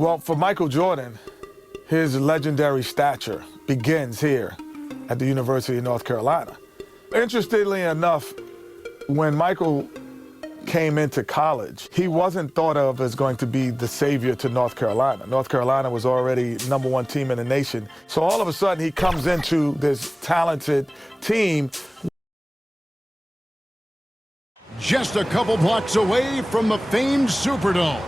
Well, for Michael Jordan, his legendary stature begins here at the University of North Carolina. Interestingly enough, when Michael came into college, he wasn't thought of as going to be the savior to North Carolina. North Carolina was already #1 team in the nation. So all of a sudden he comes into this talented team. Just a couple blocks away from the famed Superdome.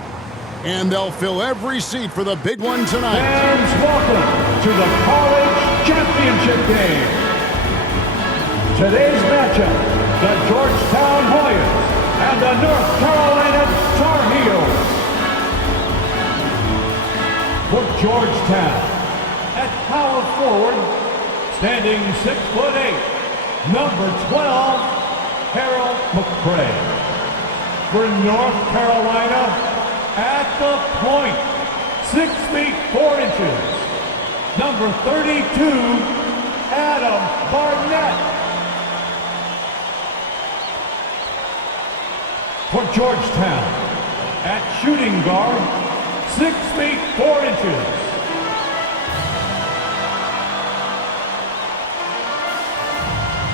And they'll fill every seat for the big one tonight. Fans, welcome to the College Championship Game. Today's matchup, the Georgetown Hoyas and the North Carolina Tar Heels. For Georgetown, at power forward, standing 6'8", number 12, Harold McCray. For North Carolina, at the point, 6 feet 4 inches, number 32, Adam Barnett. For Georgetown, at shooting guard, 6 feet 4 inches,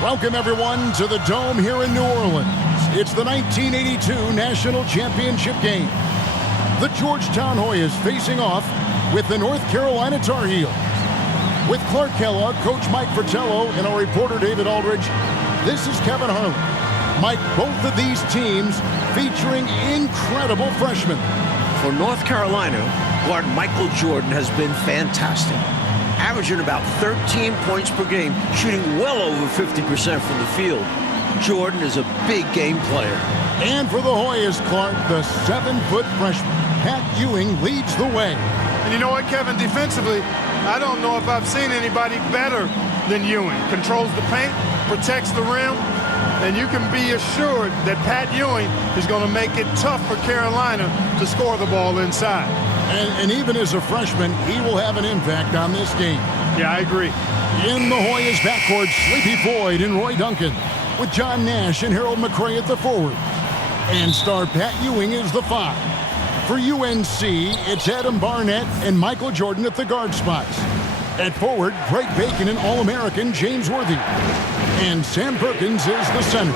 welcome everyone to the Dome here in New Orleans. It's the 1982 National Championship game. The Georgetown Hoyas facing off with the North Carolina Tar Heels. With Clark Kellogg, Coach Mike Fratello, and our reporter David Aldridge, this is Kevin Harlan. Mike, both of these teams featuring incredible freshmen. For North Carolina, guard Michael Jordan has been fantastic. Averaging about 13 points per game, shooting well over 50% from the field. Jordan is a big game player. And for the Hoyas, Clark, the 7-foot freshman, Pat Ewing, leads the way. And you know what, Kevin, defensively, I don't know if I've seen anybody better than Ewing. Controls the paint, protects the rim, and you can be assured that Pat Ewing is going to make it tough for Carolina to score the ball inside. And even as a freshman, he will have an impact on this game. Yeah, I agree. In the Hoyas backcourt, Sleepy Floyd and Roy Duncan, with John Nash and Harold McCray at the forward. And star Pat Ewing is the 5. For UNC, it's Adam Barnett and Michael Jordan at the guard spots. At forward, Greg Bacon and All-American James Worthy. And Sam Perkins is the center.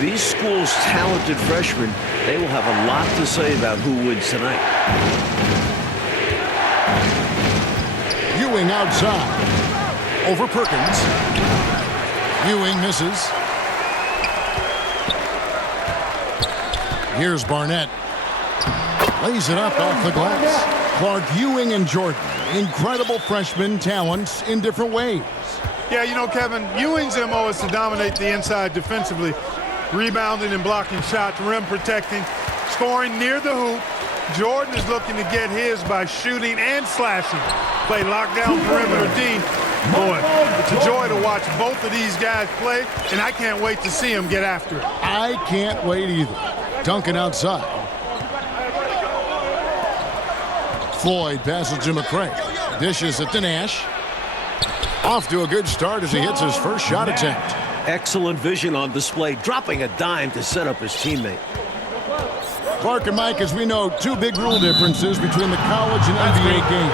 These schools' talented freshmen, they will have a lot to say about who wins tonight. Ewing outside. Over Perkins. Ewing misses. Here's Barnett. Lays it up off the glass. Clark, Ewing, and Jordan. Incredible freshman talents in different ways. Yeah, you know, Kevin, Ewing's MO is to dominate the inside defensively. Rebounding and blocking shots, rim protecting, scoring near the hoop. Jordan is looking to get his by shooting and slashing. Play lockdown perimeter D. Boy, it's a joy to watch both of these guys play, and I can't wait to see them get after it. I can't wait either. Duncan outside. Floyd passes to McCray. Dishes it to Nash. Off to a good start as he hits his first shot attempt. Excellent vision on display, dropping a dime to set up his teammate. Clark and Mike, as we know, two big rule differences between the college and NBA game.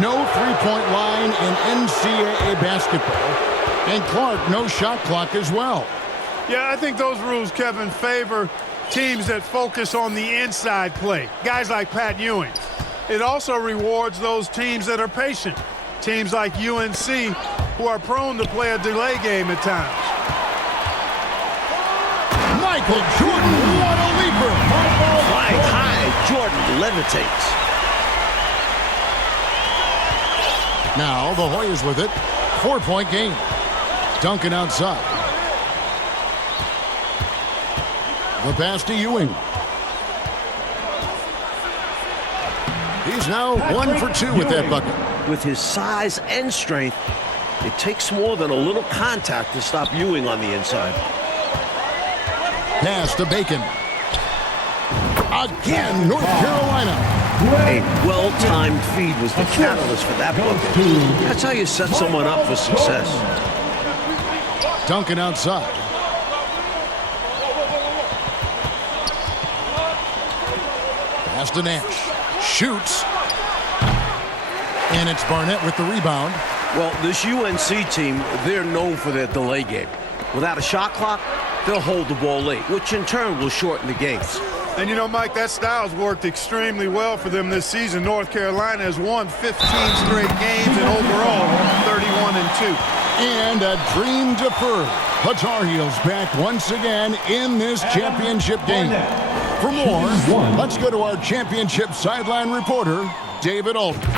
No three-point line in NCAA basketball. And Clark, no shot clock as well. Yeah, I think those rules, Kevin, favor teams that focus on the inside play. Guys like Pat Ewing. It also rewards those teams that are patient. Teams like UNC who are prone to play a delay game at times. Michael Jordan, what a leaper! Flying high, Jordan levitates. Now the Hoyas with it. 4-point game. Duncan outside. The pass to Ewing. He's now 1 for 2 with that bucket. With his size and strength, it takes more than a little contact to stop Ewing on the inside. Pass to Bacon. Again, North Carolina. A well-timed feed was the catalyst for that bucket. That's how you set someone up for success. Duncan outside. Pass to Nash. Shoots. And it's Barnett with the rebound. Well, this UNC team, they're known for their delay game. Without a shot clock, they'll hold the ball late, which in turn will shorten the games. And you know, Mike, that style's worked extremely well for them this season. North Carolina has won 15 straight games and overall 31-2. And a dream deferred. The Tar Heels back once again in this championship game. For more, let's go to our championship sideline reporter, David Aldridge.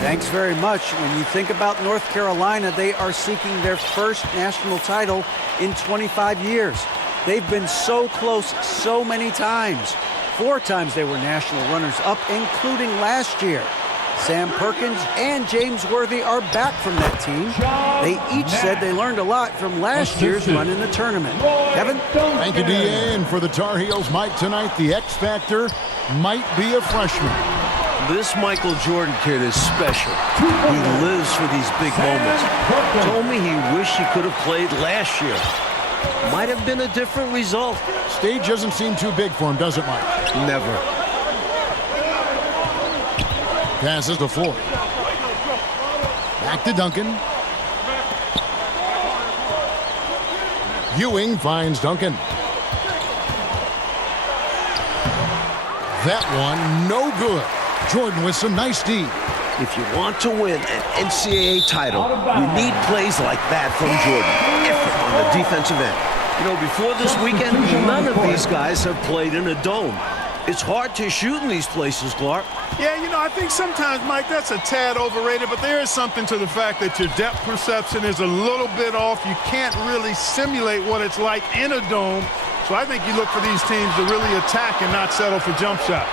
Thanks very much. When you think about North Carolina, they are seeking their first national title in 25 years. They've been so close so many times. 4 times they were national runners-up, including last year. Sam Perkins and James Worthy are back from that team. They each said they learned a lot from last year's run in the tournament. Kevin? Thank you, D.A. And for the Tar Heels, Mike, tonight, the X factor might be a freshman. This Michael Jordan kid is special. He lives for these big moments. Told me he wished he could have played last year. Might have been a different result. Stage doesn't seem too big for him, does it, Mike? Never. Passes to Floyd. Back to Duncan. Ewing finds Duncan. That one, no good. Jordan with some nice D. If you want to win an NCAA title, you need plays like that from Jordan. Effort on the defensive end. You know, before this weekend, none of these guys have played in a dome. It's hard to shoot in these places, Clark. Yeah, you know, I think sometimes, Mike, that's a tad overrated, but there is something to the fact that your depth perception is a little bit off. You can't really simulate what it's like in a dome. So I think you look for these teams to really attack and not settle for jump shots.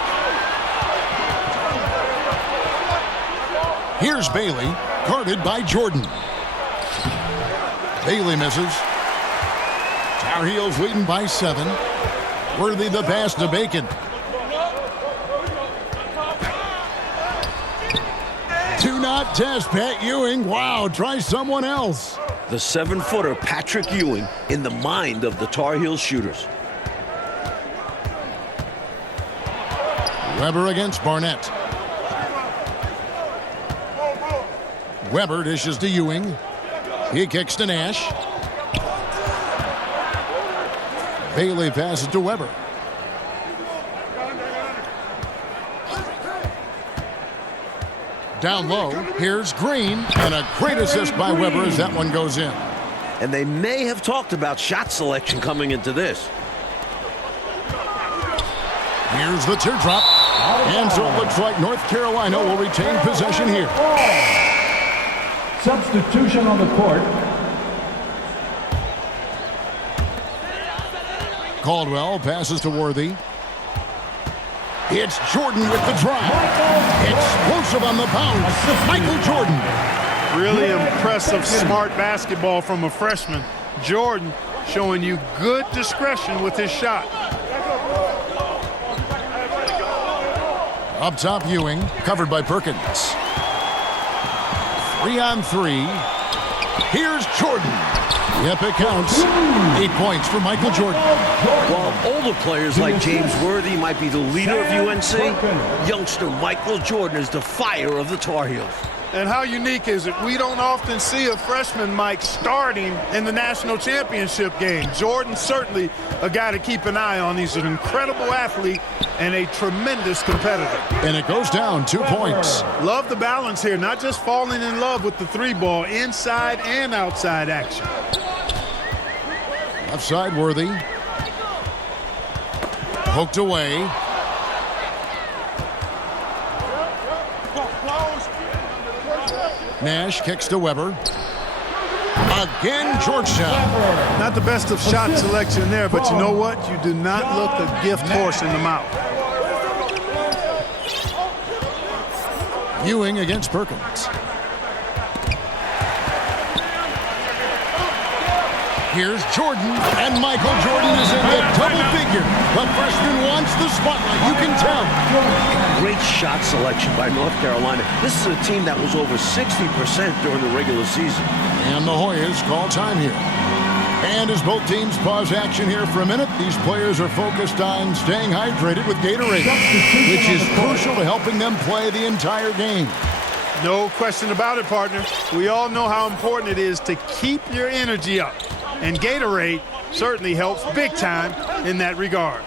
Here's Bailey, guarded by Jordan. Bailey misses. Tar Heels leading by 7. Worthy the pass to Bacon. Do not test Pat Ewing. Wow, try someone else. The 7-footer Patrick Ewing in the mind of the Tar Heels shooters. Weber against Barnett. Weber dishes to Ewing. He kicks to Nash. Bailey passes to Weber. Down low, here's Green, and a great assist by Weber as that one goes in. And they may have talked about shot selection coming into this. Here's the teardrop. And so it looks like North Carolina will retain possession here. Substitution on the court. Caldwell passes to Worthy. It's Jordan with the drive. Explosive on the bounce. Michael Jordan. Really impressive, smart basketball from a freshman. Jordan showing you good discretion with his shot. Up top, Ewing, covered by Perkins. 3-on-3. Here's Jordan. Yep, it counts. 8 points for Michael Jordan. While older players like James Worthy might be the leader of UNC, youngster Michael Jordan is the fire of the Tar Heels. And how unique is it? We don't often see a freshman, Mike, starting in the national championship game. Jordan certainly a guy to keep an eye on. He's an incredible athlete and a tremendous competitor. And it goes down 2 points. Love the balance here, not just falling in love with the 3-ball, inside and outside action. Left side, Worthy. Poked away. Nash kicks to Weber. Again, Georgetown. Not the best of shot selection there, but you know what? You do not look a gift horse in the mouth. Ewing against Perkins. Here's Jordan, and Michael Jordan is in the double figure. The freshman wants the spotlight, you can tell. Great shot selection by North Carolina. This is a team that was over 60% during the regular season. And the Hoyas call time here. And as both teams pause action here for a minute, these players are focused on staying hydrated with Gatorade, which is crucial to helping them play the entire game. No question about it, partner. We all know how important it is to keep your energy up. And Gatorade certainly helps big time in that regard.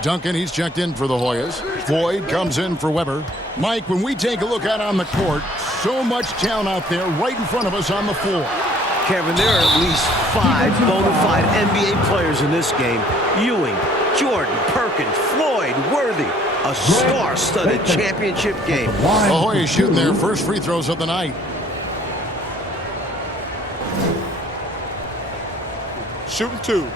Duncan, he's checked in for the Hoyas. Floyd comes in for Weber. Mike, when we take a look out on the court, so much talent out there right in front of us on the floor. Kevin, there are at least 5 bona fide NBA players in this game. Ewing, Jordan, Perkins, Floyd, Worthy. A star-studded championship game. The Hoyas shooting their first free throws of the night. Shooting 2.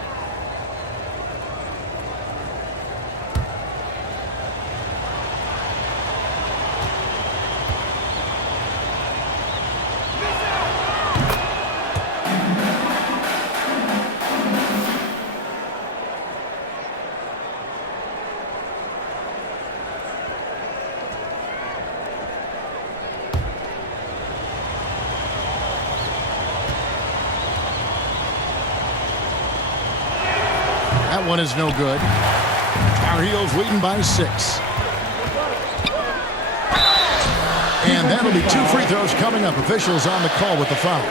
That one is no good. Tar Heels leading by 6. And that'll be 2 free throws coming up. Officials on the call with the foul.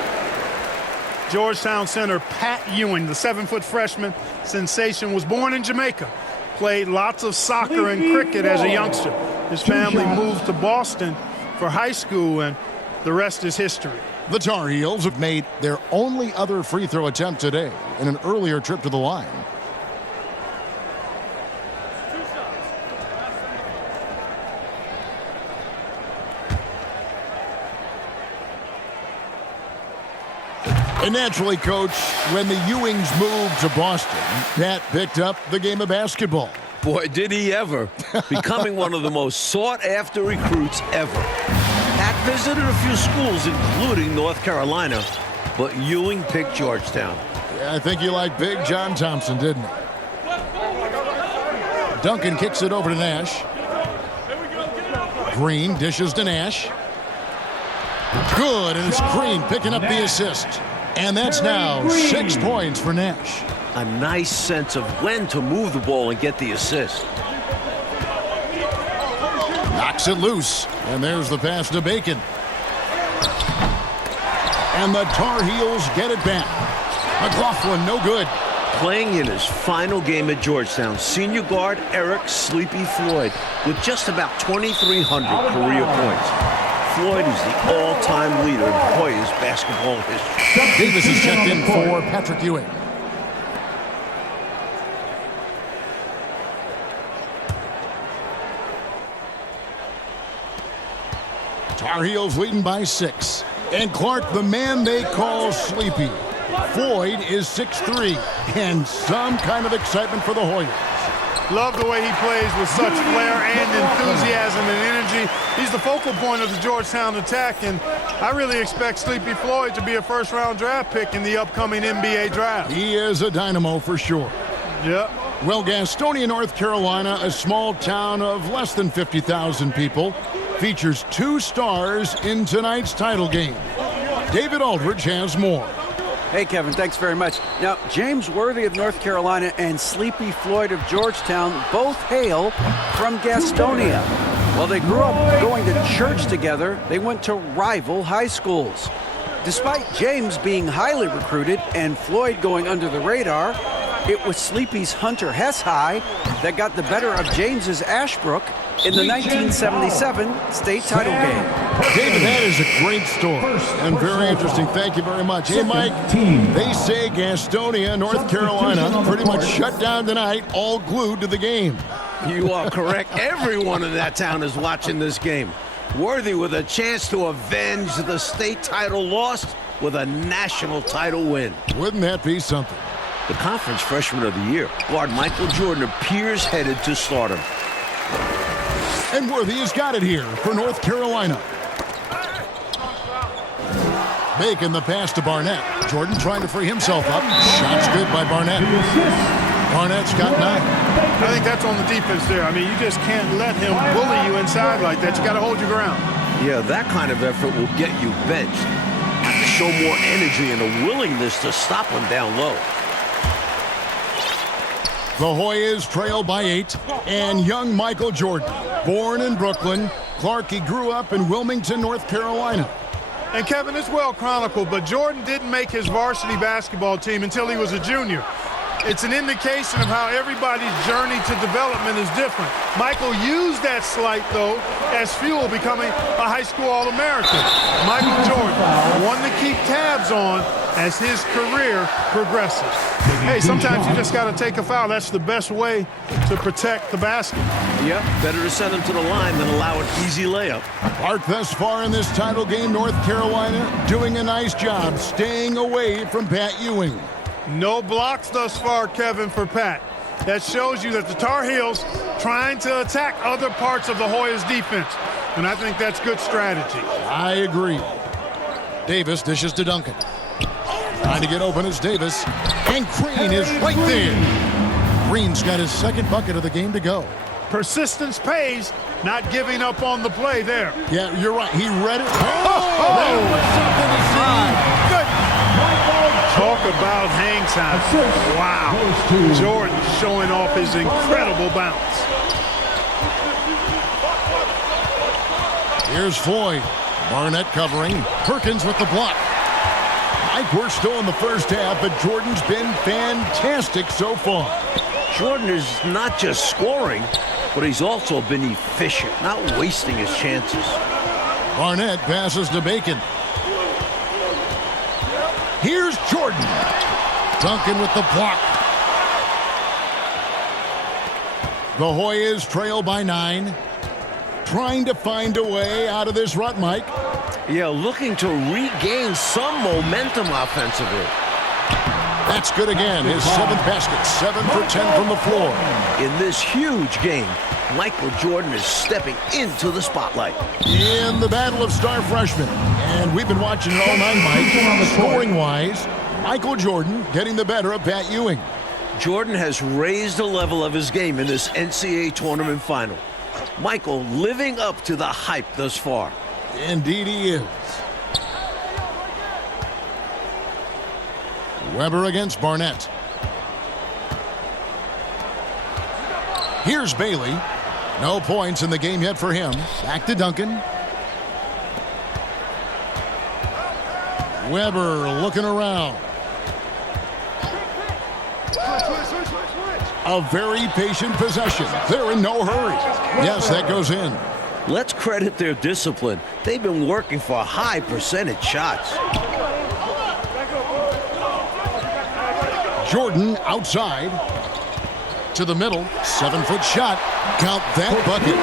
Georgetown center Pat Ewing, the 7-foot freshman sensation, was born in Jamaica. Played lots of soccer and cricket as a youngster. His family moved to Boston for high school, and the rest is history. The Tar Heels have made their only other free throw attempt today in an earlier trip to the line. And naturally, Coach, when the Ewings moved to Boston, Pat picked up the game of basketball. Boy, did he ever. Becoming one of the most sought-after recruits ever. Pat visited a few schools, including North Carolina, but Ewing picked Georgetown. Yeah, I think he liked Big John Thompson, didn't he? Duncan kicks it over to Nash. Green dishes to Nash. Good, and it's Green picking up the assist. And that's now 6 points for Nash. A nice sense of when to move the ball and get the assist. Knocks it loose, and there's the pass to Bacon. And the Tar Heels get it back. McLaughlin, no good. Playing in his final game at Georgetown, senior guard Eric Sleepy Floyd with just about 2,300 career points. Floyd is the all-time leader in Hoyas basketball history. Davis is checked in for Patrick Ewing. Tar Heels leading by 6. And Clark, the man they call Sleepy. Floyd is 6'3", and some kind of excitement for the Hoyas. Love the way he plays with such flair and enthusiasm and energy. He's the focal point of the Georgetown attack, and I really expect Sleepy Floyd to be a first-round draft pick in the upcoming NBA draft. He is a dynamo for sure. Yep. Well, Gastonia, North Carolina, a small town of less than 50,000 people, features 2 stars in tonight's title game. David Aldridge has more. Hey, Kevin, thanks very much. Now, James Worthy of North Carolina and Sleepy Floyd of Georgetown both hail from Gastonia. While they grew up going to church together, they went to rival high schools. Despite James being highly recruited and Floyd going under the radar, it was Sleepy's Hunter Hess High that got the better of James's Ashbrook in the 1977 state title game. David, that is a great story and very interesting. Thank you very much. Hey, Mike, they say Gastonia, North Carolina, pretty much shut down tonight, all glued to the game. You are correct. Everyone in that town is watching this game. Worthy with a chance to avenge the state title lost with a national title win. Wouldn't that be something? The conference freshman of the year, guard Michael Jordan, appears headed to stardom. And Worthy has got it here for North Carolina. Bacon the pass to Barnett. Jordan trying to free himself up. Shots good by Barnett. Barnett's got 9. I think that's on the defense there. I mean, you just can't let him bully you inside like that. You got to hold your ground. Yeah, that kind of effort will get you benched. Have to show more energy and a willingness to stop him down low. The Hoyas trail by 8, and young Michael Jordan, born in Brooklyn, Clark, he grew up in Wilmington, North Carolina. And Kevin, it's well chronicled, but Jordan didn't make his varsity basketball team until he was a junior. It's an indication of how everybody's journey to development is different. Michael used that slight, though, as fuel, becoming a high school All-American. Michael Jordan, one to keep tabs on as his career progresses. Hey, sometimes you just got to take a foul. That's the best way to protect the basket. Yep, better to send him to the line than allow an easy layup. Clark, thus far in this title game, North Carolina doing a nice job staying away from Pat Ewing. No blocks thus far, Kevin, for Pat. That shows you that the Tar Heels trying to attack other parts of the Hoyas defense. And I think that's good strategy. I agree. Davis dishes to Duncan. Trying to get open is Davis. And Green is right there. Green's got his second bucket of the game to go. Persistence pays, not giving up on the play there. Yeah, you're right. He read it. That was something to see. Good. Talk about hang time. Wow. Jordan showing off his incredible bounce. Here's Floyd. Barnett covering. Perkins with the block. Mike, we're still in the first half, but Jordan's been fantastic so far. Jordan is not just scoring, but he's also been efficient, not wasting his chances. Barnett passes to Bacon. Here's Jordan. Duncan with the block. The Hoyas trail by 9. Trying to find a way out of this rut, Mike. Yeah, looking to regain some momentum offensively. That's good again. His 7th basket. 7 for 10 from the floor. In this huge game, Michael Jordan is stepping into the spotlight. In the battle of star freshmen. And we've been watching it all night, Mike. Scoring-wise, Michael Jordan getting the better of Pat Ewing. Jordan has raised the level of his game in this NCAA tournament final. Michael living up to the hype thus far. Indeed he is. Weber against Barnett. Here's Bailey. No points in the game yet for him. Back to Duncan. Weber looking around. A very patient possession. They're in no hurry. Yes, that goes in. Let's credit their discipline. They've been working for high percentage shots. Jordan outside to the middle. 7-foot shot. Count that bucket.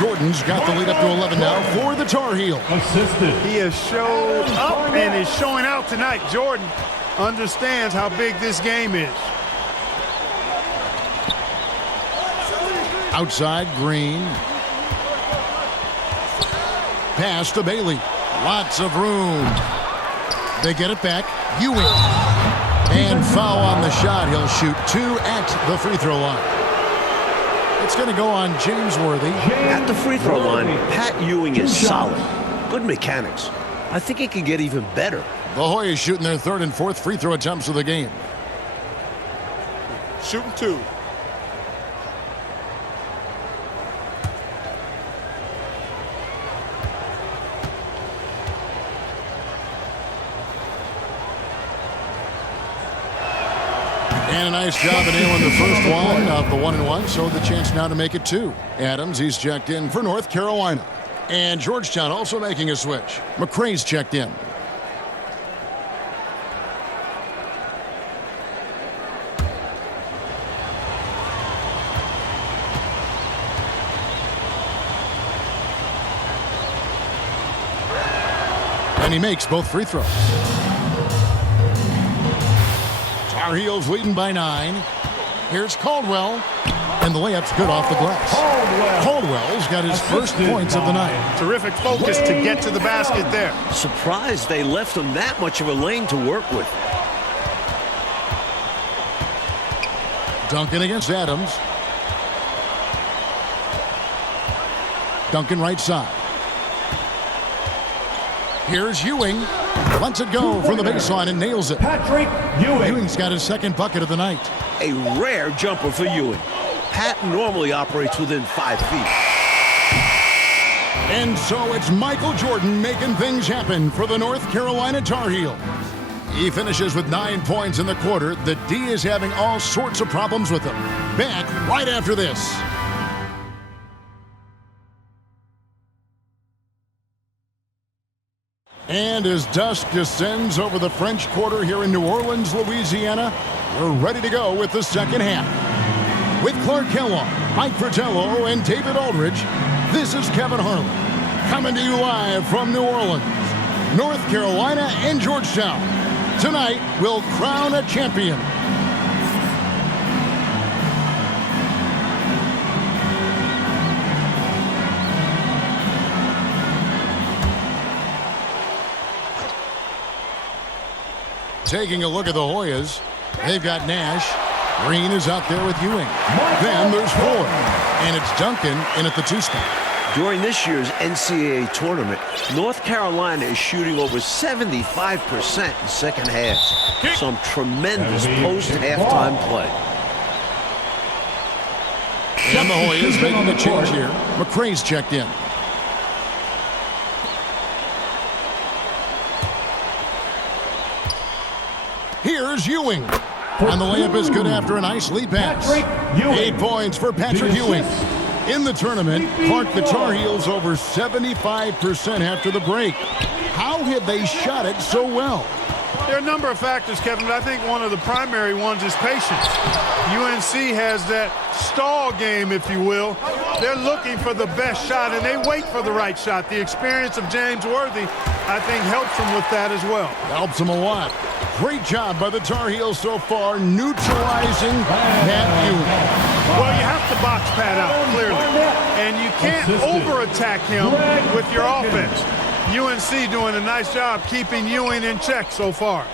Jordan's got the lead up to 11 now for the Tar Heels. He has showed up and is showing out tonight. Jordan understands how big this game is. Outside, Green. Pass to Bailey. Lots of room. They get it back. Ewing. And foul on the shot. He'll shoot 2 at the free throw line. It's going to go on James Worthy. At the free throw line, Pat Ewing is solid. Good mechanics. I think he can get even better. The Hoyas shooting their 3rd and 4th free throw attempts of the game. Shooting 2. And a nice job of nailing the first one of the 1-and-1, so the chance now to make it 2. Adams, he's checked in for North Carolina. And Georgetown also making a switch. McCrae's checked in. And he makes both free throws. Tar Heels leading by 9. Here's Caldwell. And the layup's good off the glass. Caldwell's got his first points of the night. Terrific focus to get to the basket there. Surprised they left him that much of a lane to work with. Duncan against Adams. Duncan right side. Here's Ewing. Lets it go from the baseline and nails it. Patrick Ewing. Ewing's got his second bucket of the night. A rare jumper for Ewing. Pat normally operates within 5 feet. And so it's Michael Jordan making things happen for the North Carolina Tar Heels. He finishes with 9 points in the quarter. The D is having all sorts of problems with him. Back right after this. And as dusk descends over the French Quarter here in New Orleans, Louisiana, we're ready to go with the second half. With Clark Kellogg, Mike Fratello, and David Aldridge, this is Kevin Harlan, coming to you live from New Orleans, North Carolina, and Georgetown. Tonight, we'll crown a champion. Taking a look at the Hoyas, they've got Nash. Green is out there with Ewing. Then there's Ford, and it's Duncan in at the 2 spot. During this year's NCAA tournament, North Carolina is shooting over 75% in second halves. Some tremendous post-halftime play. And the Hoyas making a change here. McCray's checked in. Here's Ewing. And the layup is good after a nice lead pass. 8 points for Patrick Ewing. In the tournament, Clark, the Tar Heels over 75% after the break. How have they shot it so well? There are a number of factors, Kevin, but I think one of the primary ones is patience. UNC has that stall game, if you will. They're looking for the best shot, and they wait for the right shot. The experience of James Worthy, I think, helps them with that as well. Helps them a lot. Great job by the Tar Heels so far, neutralizing Pat Ewing. Well, you have to box Pat out, clearly. And you can't over-attack him with your offense. UNC doing a nice job keeping Ewing in check so far.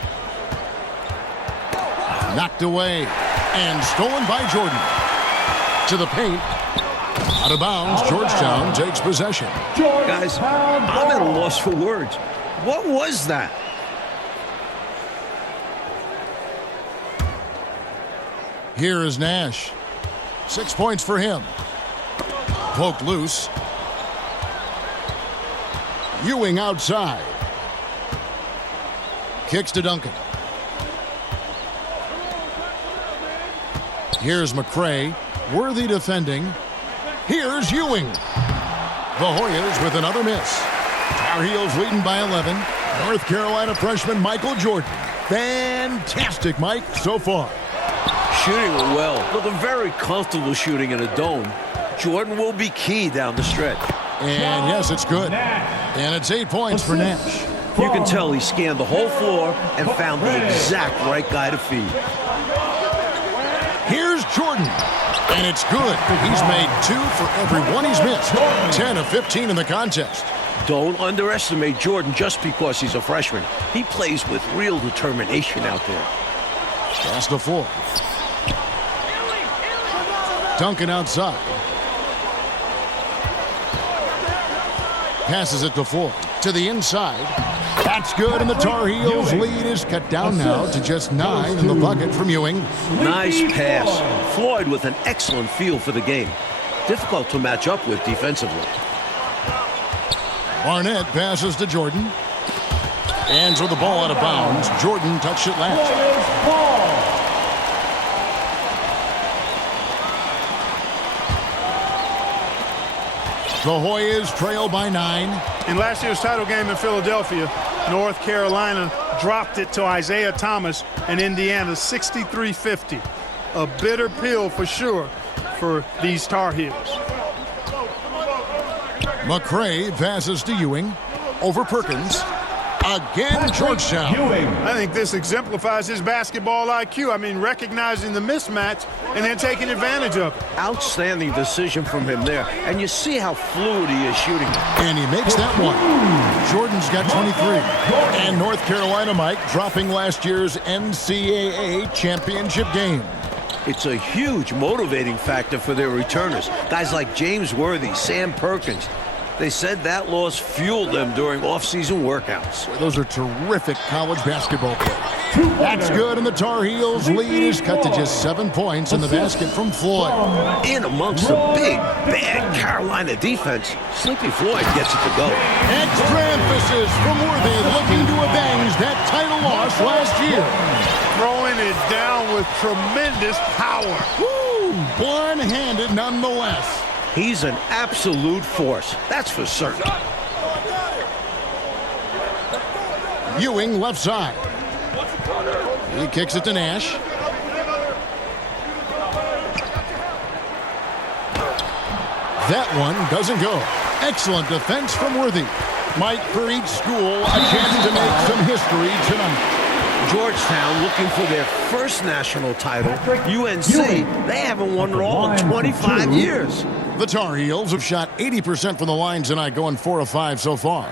Knocked away and stolen by Jordan. To the paint. Out of bounds, Georgetown takes possession. Guys, I'm at a loss for words. What was that? Here is Nash. 6 points for him. Poked loose. Ewing outside. Kicks to Duncan. Here's McCray. Worthy defending. Here's Ewing. The Hoyas with another miss. Tar Heels leading by 11. North Carolina freshman Michael Jordan. Fantastic, Mike, so far. Shooting it well. Looking very comfortable shooting in a dome. Jordan will be key down the stretch. And yes, it's good. And it's 8 points for Nash. You can tell he scanned the whole floor and found the exact right guy to feed. Here's Jordan. And it's good. He's made 2 for every one he's missed. 10 of 15 in the contest. Don't underestimate Jordan just because he's a freshman. He plays with real determination out there. Pass to Ford. Duncan outside. Passes it to Ford. To the inside. That's good, and the Tar Heels lead is cut down now to just 9 in the bucket from Ewing. Nice pass. Floyd with an excellent feel for the game. Difficult to match up with defensively. Barnett passes to Jordan. And throw the ball out of bounds. Jordan touched it last. The Hoyas trail by 9. In last year's title game in Philadelphia, North Carolina dropped it to Isaiah Thomas and Indiana 63-50. A bitter pill for sure for these Tar Heels. McCray passes to Ewing. Over Perkins. Again, Georgetown. I think this exemplifies his basketball IQ. I mean, recognizing the mismatch and then taking advantage of it. Outstanding decision from him there. And you see how fluid he is shooting. And he makes that one. Jordan's got 23. And North Carolina, Mike, dropping last year's NCAA championship game. It's a huge motivating factor for their returners. Guys like James Worthy, Sam Perkins. They said that loss fueled them during off-season workouts. Those are terrific college basketball players. That's good, and the Tar Heels lead is cut to just 7 points in the basket from Floyd. In amongst the big, bad Carolina defense, Sleepy Floyd gets it to go. Extra emphasis from Worthy, looking to avenge that title loss last year. Throwing it down with tremendous power. Woo! One-handed nonetheless. He's an absolute force, that's for certain. Ewing left side. He kicks it to Nash. That one doesn't go. Excellent defense from Worthy. Mike, for each school, a chance to make some history tonight. Georgetown looking for their first national title. UNC, they haven't won it all in 25 years. The Tar Heels have shot 80% from the line tonight, going 4 of 5 so far.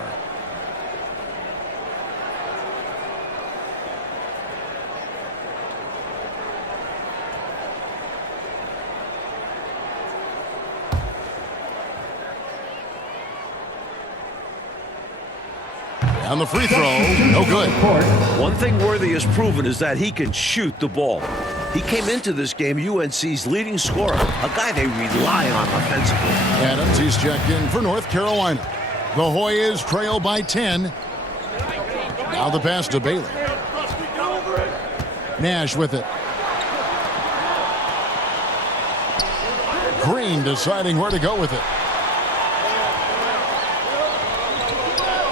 On the free throw, no good. One thing Worthy has proven is that he can shoot the ball. He came into this game UNC's leading scorer, a guy they rely on offensively. Adams, he's checked in for North Carolina. The Hoyas trail by 10. Now the pass to Bailey. Nash with it. Green deciding where to go with it.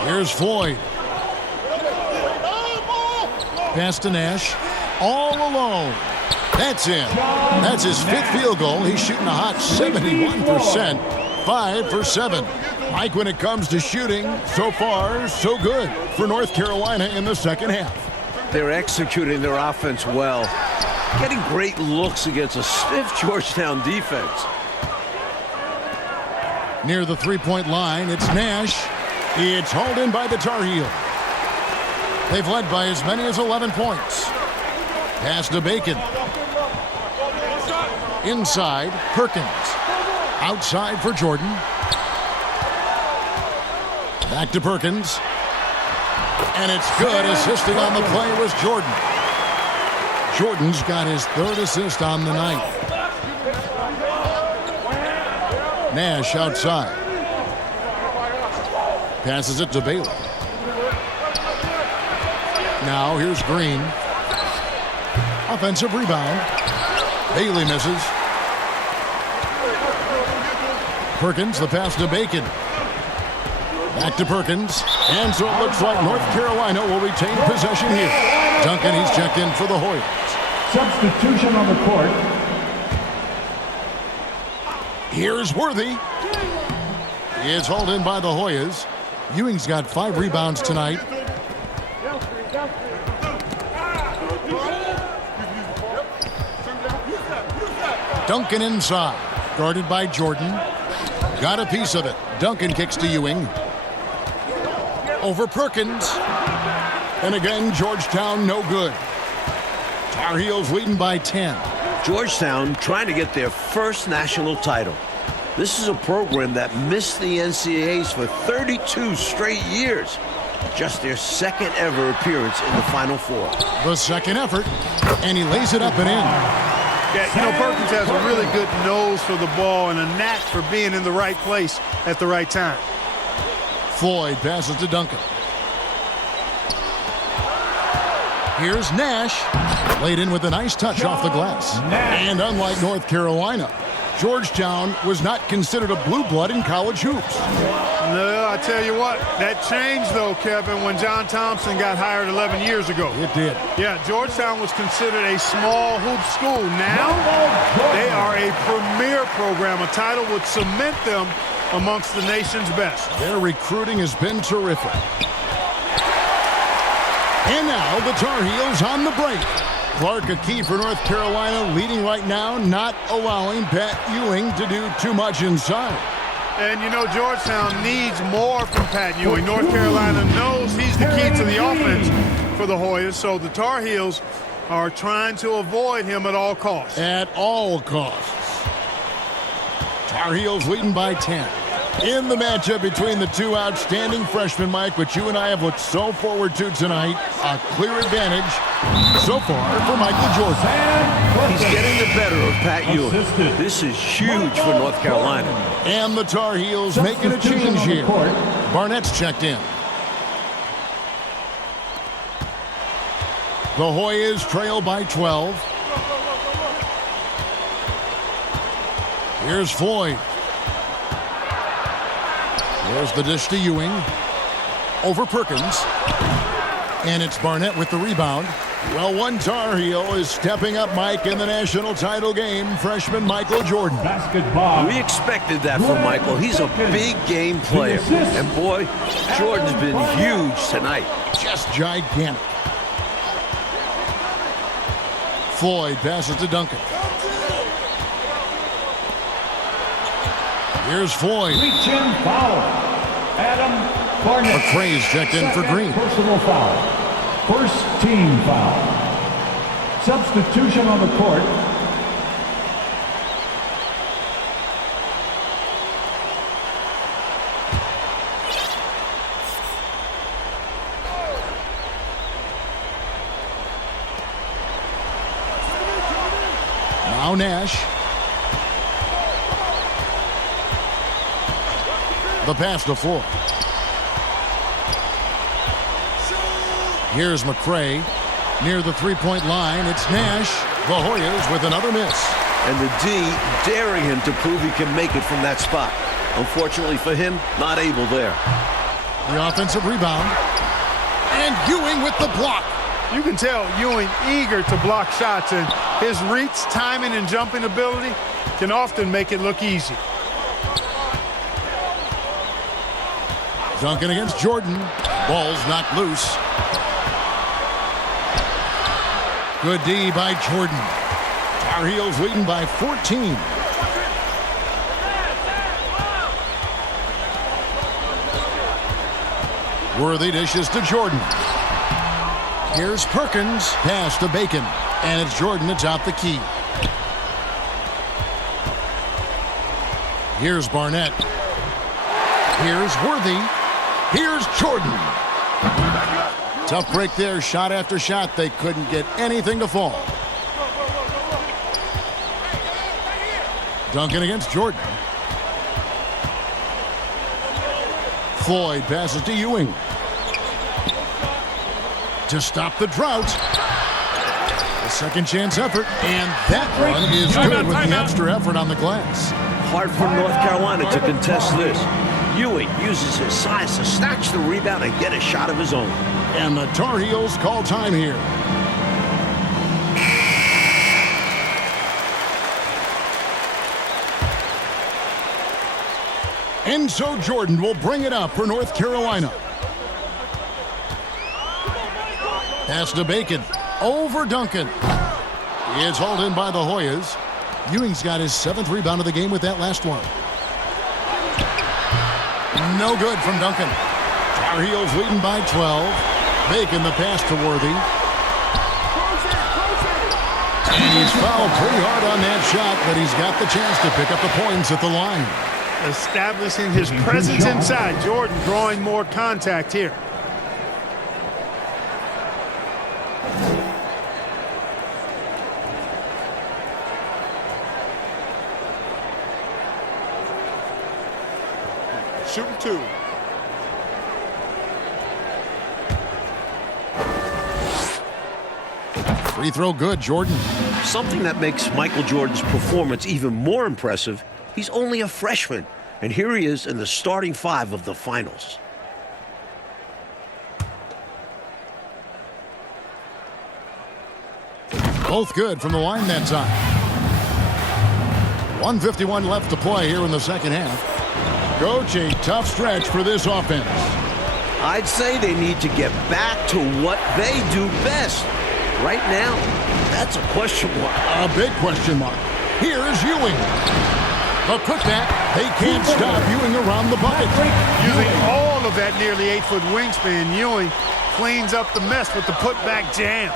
Here's Floyd. Pass to Nash. All alone. That's in. That's his 5th field goal. He's shooting a hot 71%. 5 for 7. Mike, when it comes to shooting, so far, so good for North Carolina in the second half. They're executing their offense well. Getting great looks against a stiff Georgetown defense. Near the three-point line, it's Nash. It's hauled in by the Tar Heels. They've led by as many as 11 points. Pass to Bacon. Inside, Perkins. Outside for Jordan. Back to Perkins. And it's good. Assisting on the play was Jordan. Jordan's got his 3rd assist on the night. Nash outside. Passes it to Bailey. Now here's Green. Offensive rebound. Bailey misses. Perkins, the pass to Bacon. Back to Perkins. And so it looks like North Carolina will retain possession here. Duncan, he's checked in for the Hoyas. Substitution on the court. Here's Worthy. It's hauled in by the Hoyas. Ewing's got 5 rebounds tonight. Duncan inside. Guarded by Jordan. Got a piece of it. Duncan kicks to Ewing. Over Perkins. And again, Georgetown no good. Tar Heels leading by 10. Georgetown trying to get their first national title. This is a program that missed the NCAAs for 32 straight years. Just their 2nd ever appearance in the Final Four. The second effort, and he lays it up and in. Yeah, you know, Perkins has a really good nose for the ball and a knack for being in the right place at the right time. Floyd passes to Duncan. Here's Nash. Laid in with a nice touch off the glass. And unlike North Carolina, Georgetown was not considered a blue blood in college hoops. No, I tell you what, that changed though, Kevin, when John Thompson got hired 11 years ago. It did. Yeah, Georgetown was considered a small hoop school. Now, they are a premier program. A title would cement them amongst the nation's best. Their recruiting has been terrific. And now the Tar Heels on the break. Clark, a key for North Carolina, leading right now, not allowing Pat Ewing to do too much inside. And, you know, Georgetown needs more from Pat Ewing. North Carolina knows he's the key to the offense for the Hoyas, so the Tar Heels are trying to avoid him at all costs. At all costs. Tar Heels leading by 10. In the matchup between the two outstanding freshmen, Mike, which you and I have looked so forward to tonight, a clear advantage so far for Michael Jordan. He's getting the better of Pat Ewing. This is huge for North Carolina. And the Tar Heels making a change here. Barnett's checked in. The Hoyas trail by 12. Here's Floyd. There's the dish to Ewing. Over Perkins. And it's Barnett with the rebound. Well, one Tar Heel is stepping up, Mike, in the national title game. Freshman Michael Jordan. Basketball. We expected that from Michael. He's a big game player. And boy, Jordan's been huge tonight. Just gigantic. Floyd passes to Duncan. Here's Floyd. Reach-in foul. Adam Barnett. McCrae's checked in for Green. Personal foul. First team foul. Substitution on the court. Now Nash. The pass to Floyd. Here's McCrae near the three-point line. It's Nash. The Hoyas with another miss. And the D daring him to prove he can make it from that spot. Unfortunately for him, not able there. The offensive rebound. And Ewing with the block. You can tell Ewing eager to block shots, and his reach, timing, and jumping ability can often make it look easy. Duncan against Jordan. Ball's knocked loose. Good D by Jordan. Tar Heels leading by 14. Worthy dishes to Jordan. Here's Perkins. Pass to Bacon. And it's Jordan that's out the key. Here's Barnett. Here's Worthy. Here's Jordan. Tough break there. Shot after shot. They couldn't get anything to fall. Duncan against Jordan. Floyd passes to Ewing. To stop the drought. A second chance effort. And that one is good with the extra effort on the glass. Hard for North Carolina to contest this. Ewing uses his size to snatch the rebound and get a shot of his own. And the Tar Heels call time here. And so Jordan will bring it up for North Carolina. Pass to Bacon. Over Duncan. It's hauled in by the Hoyas. Ewing's got his 7th rebound of the game with that last one. No good from Duncan. Tar Heels leading by 12. Bacon the pass to Worthy. And he's fouled pretty hard on that shot, but he's got the chance to pick up the points at the line. Establishing his presence inside. Jordan drawing more contact here. Shooting two. Free throw good, Jordan. Something that makes Michael Jordan's performance even more impressive, he's only a freshman. And here he is in the starting 5 of the finals. Both good from the line that time. 1:51 left to play here in the second half. Coach, a tough stretch for this offense. I'd say they need to get back to what they do best. Right now, that's a question mark. A big question mark. Here's Ewing. The putback. They can't stop Ewing around the bucket. Using all of that nearly 8-foot wingspan, Ewing cleans up the mess with the putback jam.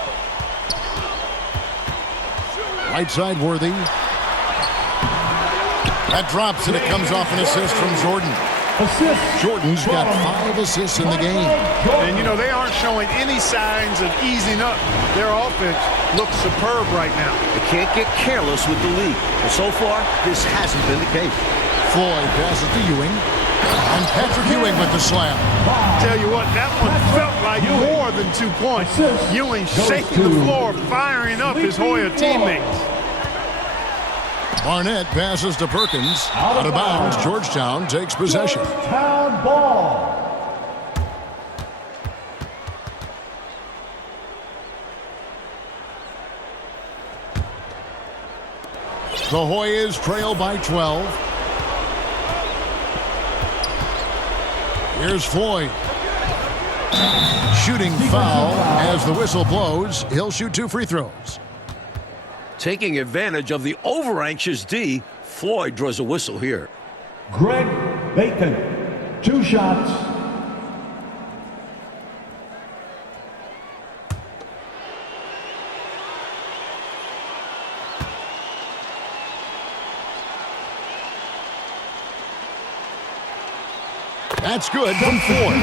Right side Worthy. That drops, and it comes off an assist from Jordan. Assist. Jordan's got 5 assists in the game. And, you know, they aren't showing any signs of easing up. Their offense looks superb right now. They can't get careless with the lead. But so far, this hasn't been the case. Floyd passes to Ewing. And Patrick Ewing with the slam. Tell you what, that one felt like more than 2 points. Ewing shaking the floor, firing up his Hoya teammates. Barnett passes to Perkins. Out of bounds, Georgetown takes possession. Georgetown ball. The Hoyas trail by 12. Here's Floyd. Shooting foul as the whistle blows. He'll shoot 2 free throws. Taking advantage of the over-anxious D, Floyd draws a whistle here. Greg Bacon. 2 shots. That's good from Floyd.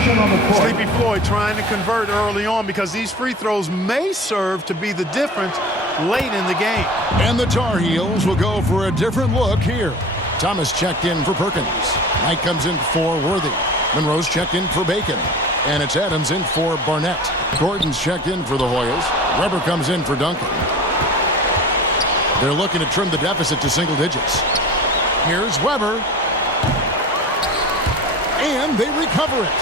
Sleepy Floyd trying to convert early on because these free throws may serve to be the difference late in the game. And the Tar Heels will go for a different look here. Thomas checked in for Perkins. Knight comes in for Worthy. Monroe's checked in for Bacon. And it's Adams in for Barnett. Gordon's checked in for the Hoyas. Weber comes in for Duncan. They're looking to trim the deficit to single digits. Here's Weber. And they recover it.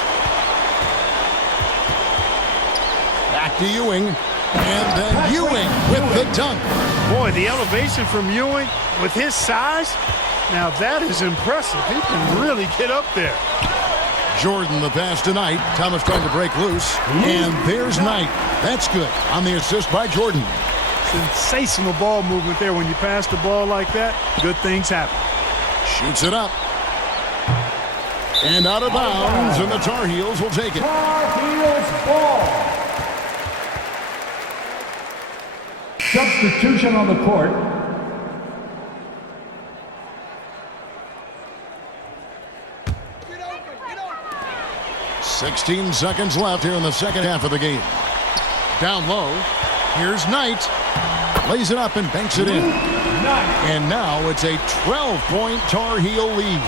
Back to Ewing. And then Ewing with the dunk. Boy, the elevation from Ewing with his size, now that is impressive. He can really get up there. Jordan the pass to Knight. Thomas trying to break loose. And there's Knight. That's good on the assist by Jordan. Sensational ball movement there. When you pass the ball like that, good things happen. Shoots it up. And out of bounds, and the Tar Heels will take it. Tar Heels ball. Substitution on the court. Get open. 16 seconds left here in the second half of the game. Down low. Here's Knight. Lays it up and banks it in. And now it's a 12-point Tar Heel lead.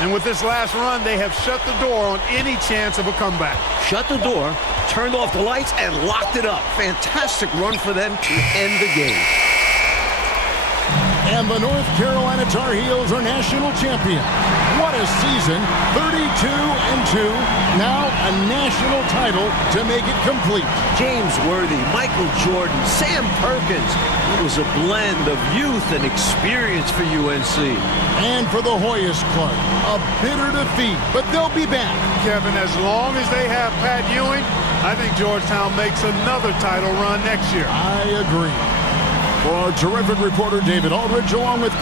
And with this last run, they have shut the door on any chance of a comeback. Shut the door, turned off the lights, and locked it up. Fantastic run for them to end the game. And the North Carolina Tar Heels are national champion. What a season, 32-2. Now a national title to make it complete. James Worthy, Michael Jordan, Sam Perkins. It was a blend of youth and experience for UNC. And for the Hoyas, Clark, a bitter defeat, but they'll be back. Kevin, as long as they have Pat Ewing, I think Georgetown makes another title run next year. I agree. For our terrific reporter, David Aldridge, along with